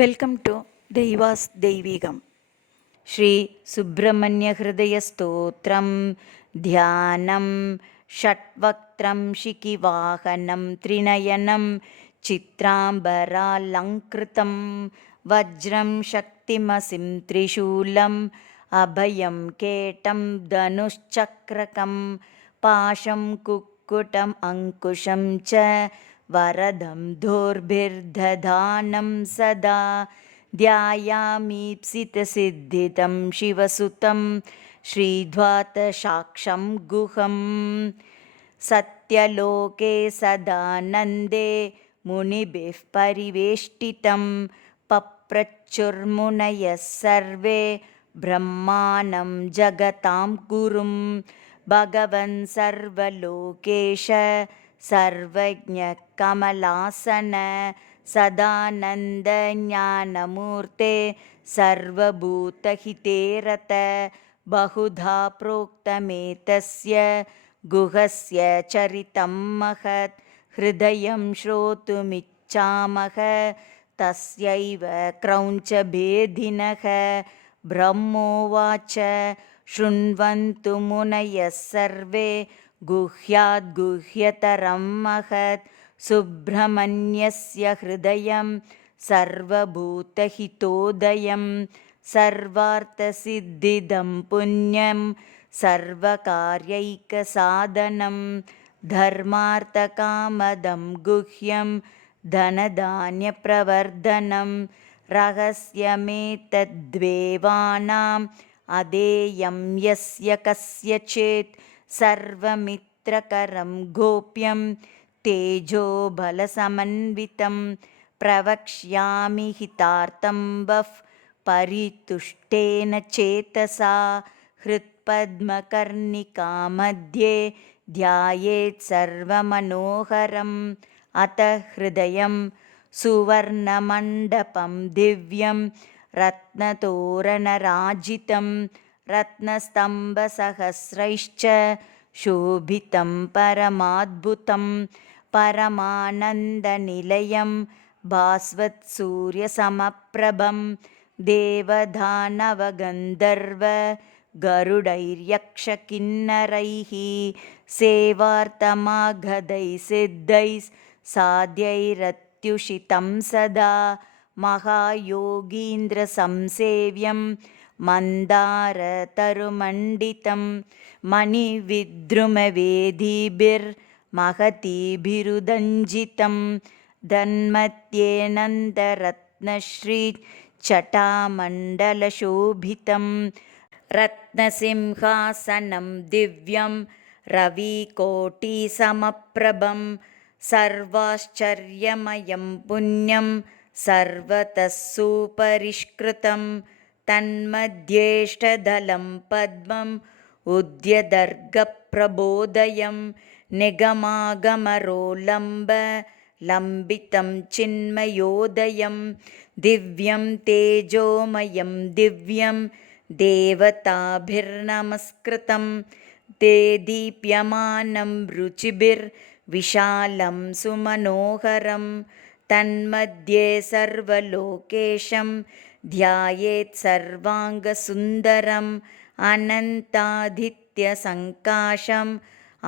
Welcome to தெய்வாஸ் தெய்வீகம். ஸ்ரீ சுப்பிரமணிய ஹிருதய ஸ்தோத்திரம் தியானம். ஷட்வக்த்ரம் ஷிகிவாகனம் த்ரிநயனம் சித்ராம்பராலங்கிருதம் வஜ்ரம் சக்திமசிம் த்ரிசூலம் அபயம் கேட்டம் தனுஷ்சக்ரகம் பாஷம் குக்குடம் அங்குஷம் ச வரதம் தோர்பிர்ததானம் சதா ध्यायामीप्सितसिद्धितं शिवसुतं श्रीध्वातशाक्षं गुहं सत्यलोके सदानन्दे मुनिभिः परिवेष्टितं पप्रच्चुर्मुनयः सर्वे ब्रह्माणं जगतां गुरुं भगवन् सर्वलोकेश सर्वज्ञः कमलासन सदानन्दज्ञानमूर्ते सर्वभूतहिते रत बहुधा प्रोक्तमेतस्य गुहस्य चरितं महत् हृदयं श्रोतुमिच्छामः तस्यैव क्रौञ्चभेदिनः ब्रह्मोवाच शृण्वन्तु मुनयः सर्वे गुह्याद्गुह्यतरं महत् सुब्रह्मण्यस्य हृदयं सर्वभूतहितोदयं सर्वार्थसिद्धिदं पुण्यं सर्वकार्यैकसाधनं धर्मार्थकामदं गुह्यं धनधान्यप्रवर्धनं रहस्यमेतद्देवानाम् अधेयं यस्य कस्यचित् सर्वमित्रकरं गोप्यं तेजोबलसमन्वितं प्रवक्ष्यामि हितार्थं वः परितुष्टेन चेतसा हृत्पद्मकर्णिका मध्ये ध्यायेत् सर्वमनोहरम् अत हृदयं सुवर्णमण्डपं दिव्यं रत्नतोरणराजितं रत्नस्तम्भसहस्रैश्च शोभितं परमाद्भुतं परमानन्दनिलयं भास्वत्सूर्यसमप्रभं देवदानवगन्धर्व गरुडैर्यक्षकिन्नरैः सेवार्थमागधैः सिद्धैः साध्यैरत्युषितं सदा महायोगीन्द्रसंसेव्यं मन्दारतरुमण्डितं मणिविद्रुमवेदीभिर्महतीभिरुदञ्जितं धन्मत्येनन्दरत्नश्रीचटामण्डलशोभितं रत्नसिंहासनं दिव्यं रविकोटिसमप्रभं सर्वाश्चर्यमयं पुण्यं सर्वतः सुपरिष्कृतं तन्मध्येष्टदलं पद्मम् उद्यदर्गप्रबोधयं निगमागमरोलम्ब लम्बितं चिन्मयोदयं दिव्यं तेजोमयं दिव्यं देवताभिर्नमस्कृतं ते दीप्यमानं रुचिभिर्विशालं सुमनोहरं तन्मध्ये सर्वलोकेशं ध्यायेत् सर्वाङ्गसुन्दरम् अनन्तादित्यसङ्काशम्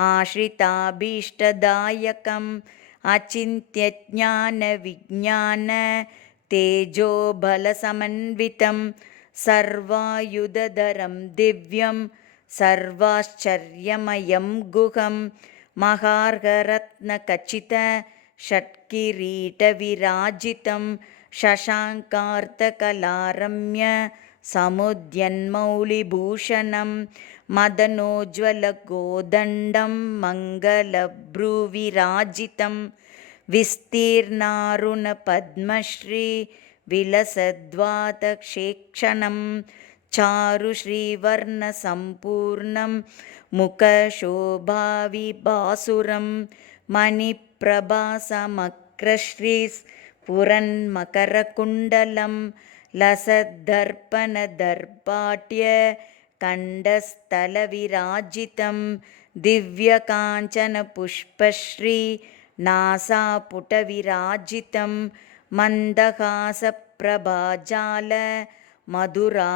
आश्रिताभीष्टदायकम् अचिन्त्यज्ञानविज्ञान तेजोबलसमन्वितं सर्वायुधधरं दिव्यं सर्वाश्चर्यमयं गुहं महार्घरत्नखचित षट्किरीटविराजितं शशाङ्कार्तकलारम्य समुद्यन्मौलिभूषणं मदनोज्ज्वलगोदण्डं मङ्गलभ्रुविराजितं विस्तीर्णारुणपद्मश्री विलसद्वातक्षेक्षणं चारुश्रीवर्णसम्पूर्णं मुखशोभाविभासुरं मणिप्रभासमक्रश्रीस्फुरन्मकरकुण्डलं लसद्धर्पणदर्पाट्य कण्ठस्थलविराजितं दिव्यकाञ्चनपुष्पश्री नासापुटविराजितं मन्दहासप्रभाजाल मधुराधरशोभितं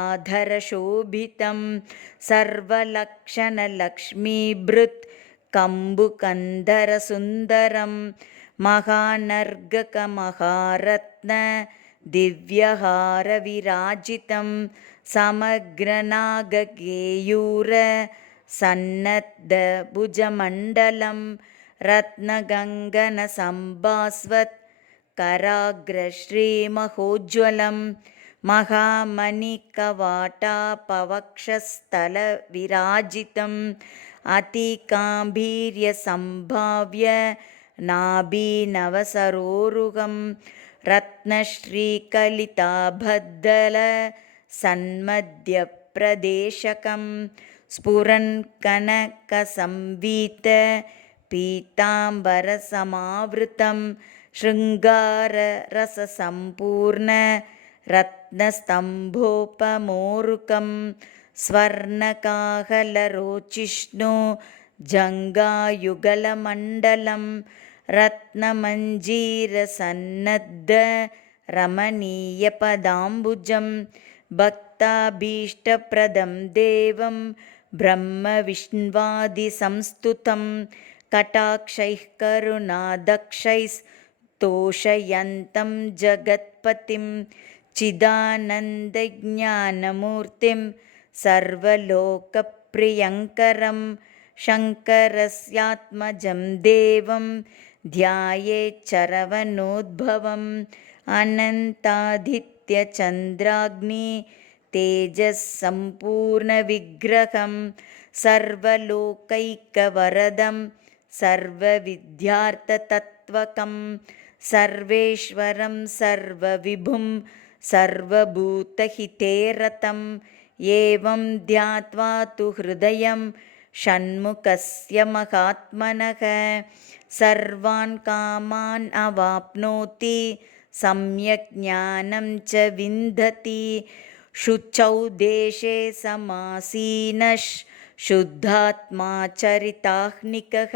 सर्वलक्षणलक्ष्मीभृत् कम्बुकन्धरसुन्दरं महानर्गकमहारत्न दिव्यहारविराजितं समग्रनागकेयूर सन्नद्धभुजमण्डलं रत्नगङ्गनसम्भास्वत् कराग्रश्रीमहोज्ज्वलं महामणिकवाटापवक्षस्थलविराजितम् अतिगाम्भीर्यसम्भाव्य नाभीनवसरोरुहं रत्नश्रीकलिताभद्दल सन्मध्यप्रदेशकं स्फुरन्कनकसंवीत पीताम्बरसमावृतं शृङ्गाररससम्पूर्ण रत्नस्तम्भोपमोरुकं स्वर्णकाहलरोचिष्णु जङ्गायुगलमण्डलं रत्नमञ्जीरसन्नद्ध रमणीयपदाम्बुजं भक्ताभीष्टप्रदं देवं ब्रह्मविष्ण्वादिसंस्तुतं कटाक्षैः करुणादक्षैस्तोषयन्तं जगत्पतिं चिदानन्दज्ञानमूर्तिं सर्वलोकप्रियङ्करं शङ्करस्यात्मजं देवं ध्यायेच्चरवणोद्भवम् अनन्तादित्यचन्द्राग्नि तेजःसम्पूर्णविग्रहं सर्वलोकैकवरदं सर्वविद्यार्थतत्त्वकं सर्वेश्वरं सर्वविभुं सर्वभूतहिते रतं एवं ध्यात्वा तु हृदयं षण्मुखस्य महात्मनः सर्वान् कामान् अवाप्नोति सम्यक् ज्ञानं च विन्दति शुचौ देशे समासीनः शुद्धात्मा चरिताह्निकः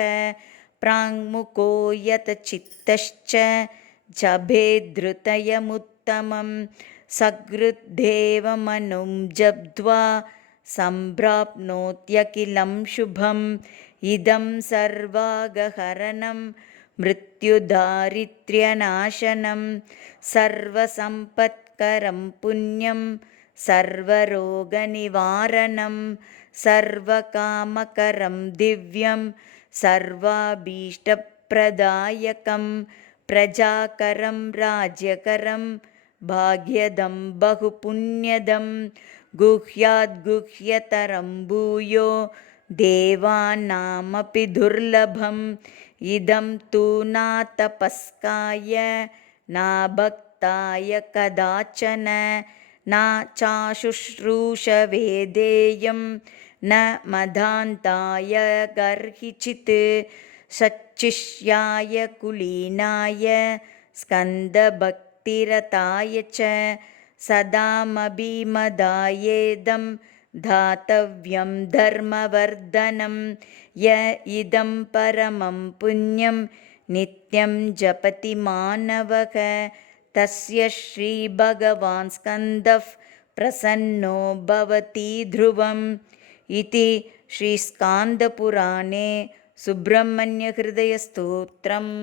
प्राङ्मुखो यतचित्तश्च जभेद्धृतयमुत्तमं सकृद्देवमनुं जप्त्वा सम्प्राप्नोत्यखिलं शुभम् इदं सर्वागहरणं मृत्युदारिद्र्यनाशनं सर्वसम्पत्करं पुण्यं सर्वरोगनिवारणं सर्वकामकरं दिव्यं सर्वाभीष्टप्रदायकं प्रजाकरं राज्यकरं भाग्यदं बहुपुण्यदं गुह्याद्गुह्यतरं भूयो देवानामपि दुर्लभम् इदं तु न तपस्काय न भक्ताय कदाचन न चाशुश्रूषवेदेयं न मदान्ताय गर्हिचित् सच्चिष्याय कुलीनाय स्कन्दभक्तिरताय च सदामभिमदायेदं दातव्यं धर्मवर्धनं य इदं परमं पुण्यं नित्यं जपति मानवः तस्य श्रीभगवान् स्कन्दः प्रसन्नो भवति ध्रुवम् इति श्रीस्कान्दपुराणे सुब्रह्मण्यहृदयस्तोत्रम्।